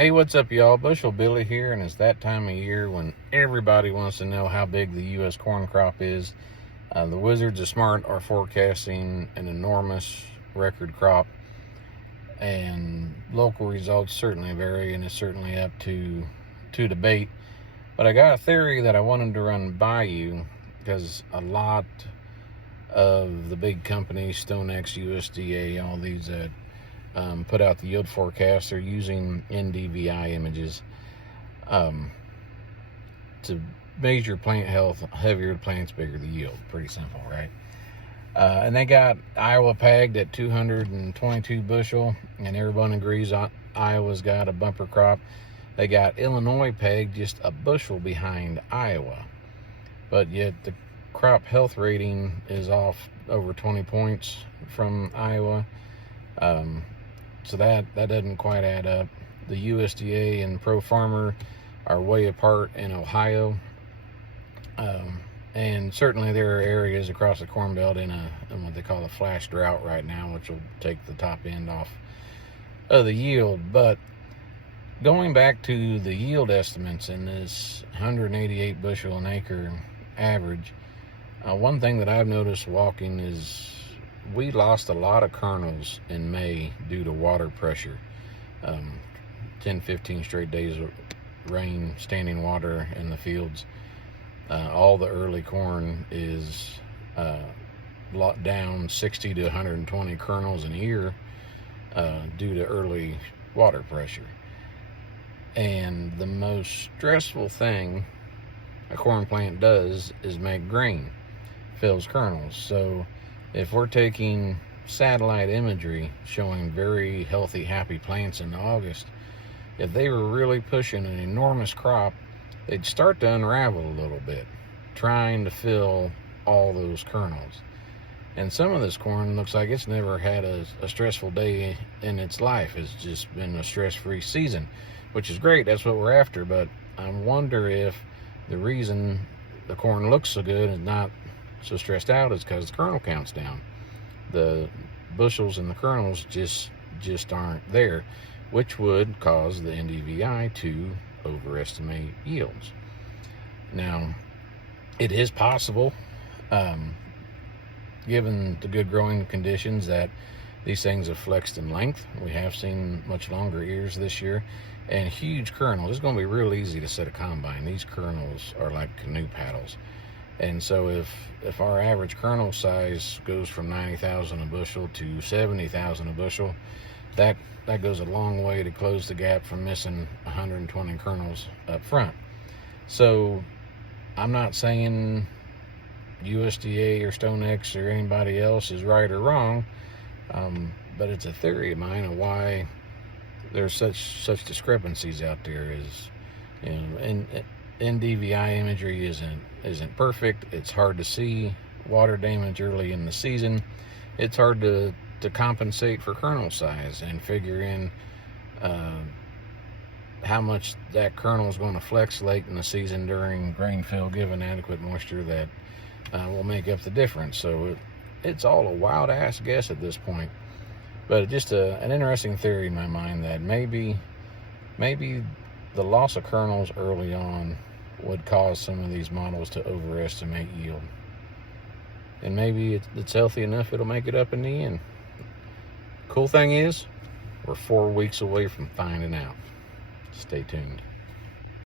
Hey, what's up, y'all? Bushel Billy here, and it's that time of year when everybody wants to know how big the U.S. corn crop is. The Wizards of Smart are forecasting an enormous record crop, and local results certainly vary, and it's certainly up to debate. But I got a theory that I wanted to run by you because a lot of the big companies, StoneX, USDA, all these that put out the yield forecast, they're using NDVI images to measure plant health. Heavier the plants, bigger the yield. Pretty simple, right? And they got Iowa pegged at 222 bushel, and everyone agrees Iowa's got a bumper crop. They got Illinois pegged just a bushel behind Iowa, but yet the crop health rating is off over 20 points from Iowa. So that doesn't quite add up. The USDA and Pro Farmer are way apart in Ohio. And certainly there are areas across the Corn Belt in what they call a flash drought right now, which will take the top end off of the yield. But going back to the yield estimates in this 188 bushel an acre average, one thing that I've noticed walking is we lost a lot of kernels in May due to water pressure. 10-15 straight days of rain, standing water in the fields. All the early corn is locked down 60 to 120 kernels an ear due to early water pressure. And the most stressful thing a corn plant does is make grain, fills kernels. So if we're taking satellite imagery showing very healthy, happy plants in August, if they were really pushing an enormous crop, they'd start to unravel a little bit, trying to fill all those kernels. And some of this corn looks like it's never had a stressful day in its life. It's just been a stress-free season, which is great. That's what we're after. But I wonder if the reason the corn looks so good and not so stressed out is because the kernel count's down. The bushels and the kernels just aren't there, which would cause the NDVI to overestimate yields. Now, it is possible, given the good growing conditions, that these things have flexed in length. We have seen much longer ears this year and huge kernels. It's going to be real easy to set a combine. These kernels are like canoe paddles. And so if our average kernel size goes from 90,000 a bushel to 70,000 a bushel, that goes a long way to close the gap from missing 120 kernels up front. So I'm not saying USDA or StoneX or anybody else is right or wrong, but it's a theory of mine of why there's such discrepancies out there. And NDVI imagery isn't perfect. It's hard to see water damage early in the season. It's hard to compensate for kernel size and figure in how much that kernel is going to flex late in the season during grain fill, given adequate moisture that will make up the difference. So it's all a wild ass guess at this point, but just an interesting theory in my mind that maybe the loss of kernels early on would cause some of these models to overestimate yield, and maybe it's healthy enough it'll make it up in the end. Cool thing is, we're 4 weeks away from finding out. Stay tuned.